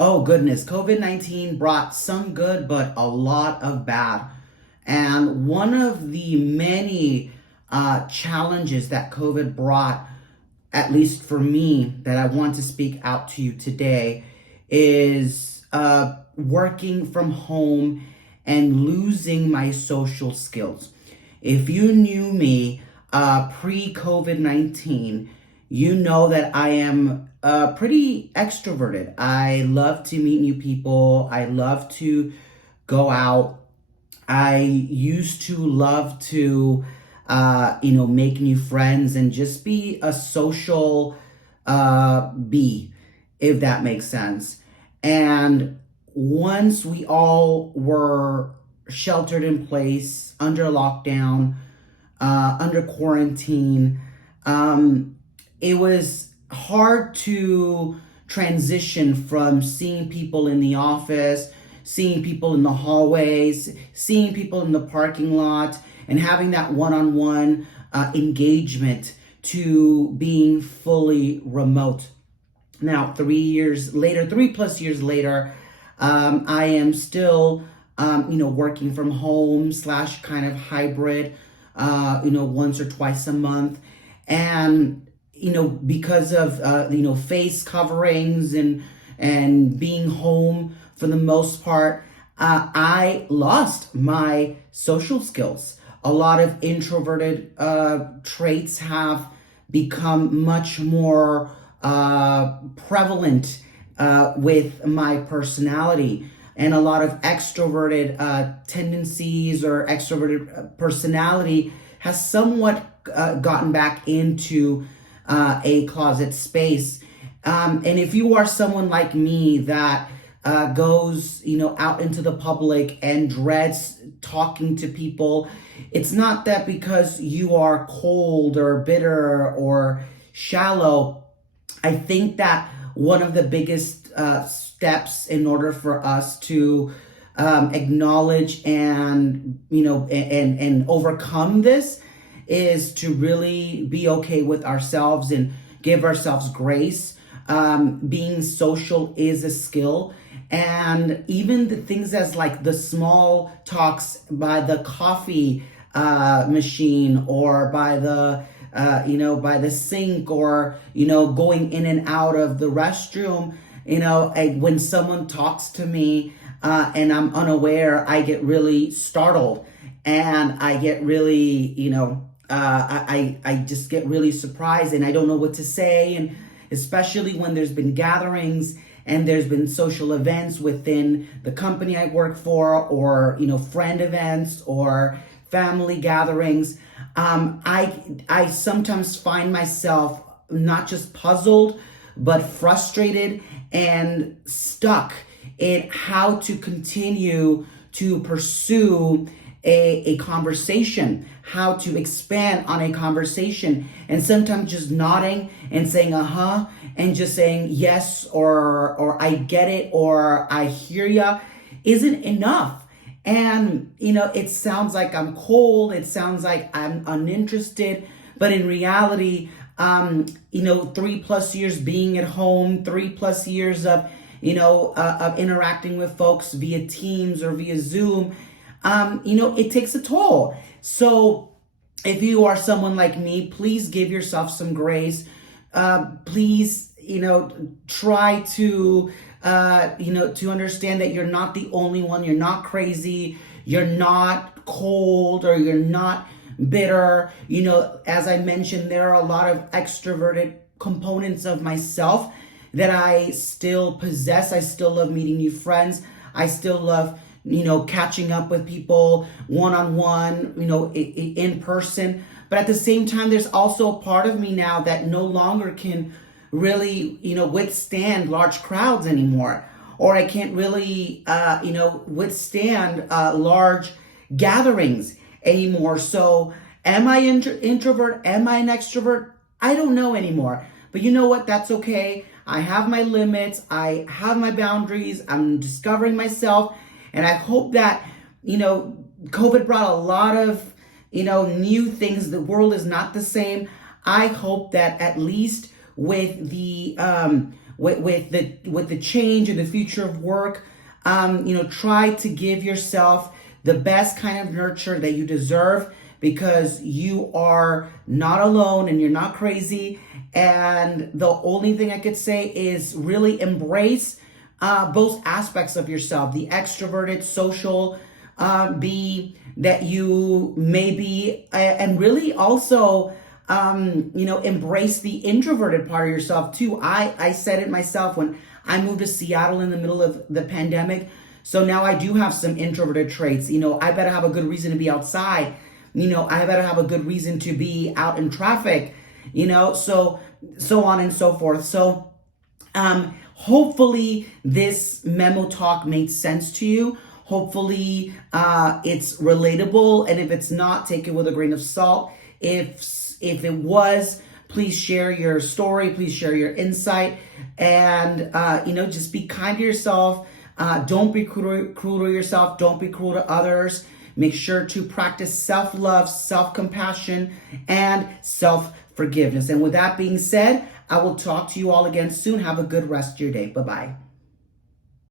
Oh goodness, COVID-19 brought some good, but a lot of bad. And one of the many challenges that COVID brought, at least for me, that I want to speak out to you today, is working from home and losing my social skills. If you knew me pre COVID 19, you know that I am pretty extroverted. I love to meet new people, I love to go out. I used to love to, make new friends and just be a social bee, if that makes sense. And once we all were sheltered in place, under lockdown, under quarantine, it was hard to transition from seeing people in the office, seeing people in the hallways, seeing people in the parking lot, and having that one-on-one engagement to being fully remote. Now, 3 years later, 3+ years later, I am still, working from home slash kind of hybrid, once or twice a month. And, because of, face coverings and being home for the most part, I lost my social skills. A lot of introverted traits have become much more prevalent with my personality, and a lot of extroverted tendencies or extroverted personality has somewhat gotten back into a closet space. And if you are someone like me that goes, out into the public and dreads talking to people, it's not that because you are cold or bitter or shallow. I think that one of the biggest steps in order for us to acknowledge and and overcome this is to really be okay with ourselves and give ourselves grace. Being social is a skill, and even the things as like the small talks by the coffee machine, or by the by the sink, or going in and out of the restroom. When someone talks to me and I'm unaware, I get really startled, and I get really I just get really surprised, and I don't know what to say. And especially when there's been gatherings and there's been social events within the company I work for, or friend events or family gatherings, I sometimes find myself not just puzzled but frustrated and stuck in how to continue to pursue a conversation, how to expand on a conversation, and sometimes just nodding and saying uh-huh, and just saying yes, or I get it, or I hear ya, isn't enough. And it sounds like I'm cold, it sounds like I'm uninterested, but in reality, 3+ years being at home, 3+ years of of interacting with folks via Teams or via Zoom, it takes a toll. So if you are someone like me, please give yourself some grace. Please, try to, to understand that you're not the only one. You're not crazy. You're not cold, or you're not bitter. As I mentioned, there are a lot of extroverted components of myself that I still possess. I still love meeting new friends. I still love catching up with people one-on-one, in person. But at the same time, there's also a part of me now that no longer can really, withstand large crowds anymore. Or I can't really, withstand large gatherings anymore. So am I introvert? Am I an extrovert? I don't know anymore. But you know what? That's okay. I have my limits. I have my boundaries. I'm discovering myself. And I hope that, COVID brought a lot of, new things. The world is not the same. I hope that at least with the with the change and the future of work, try to give yourself the best kind of nurture that you deserve, because you are not alone and you're not crazy. And the only thing I could say is really embrace both aspects of yourself, the extroverted, social, be that you may be, and really also, embrace the introverted part of yourself too. I said it myself when I moved to Seattle in the middle of the pandemic. So now I do have some introverted traits. I better have a good reason to be outside. I better have a good reason to be out in traffic, so on and so forth. So, hopefully this memo talk made sense to you. Hopefully, it's relatable. And if it's not, take it with a grain of salt. If it was, please share your story. Please share your insight. And, just be kind to yourself. Don't be cruel to yourself. Don't be cruel to others. Make sure to practice self-love, self-compassion, and self-forgiveness. And with that being said, I will talk to you all again soon. Have a good rest of your day. Bye-bye.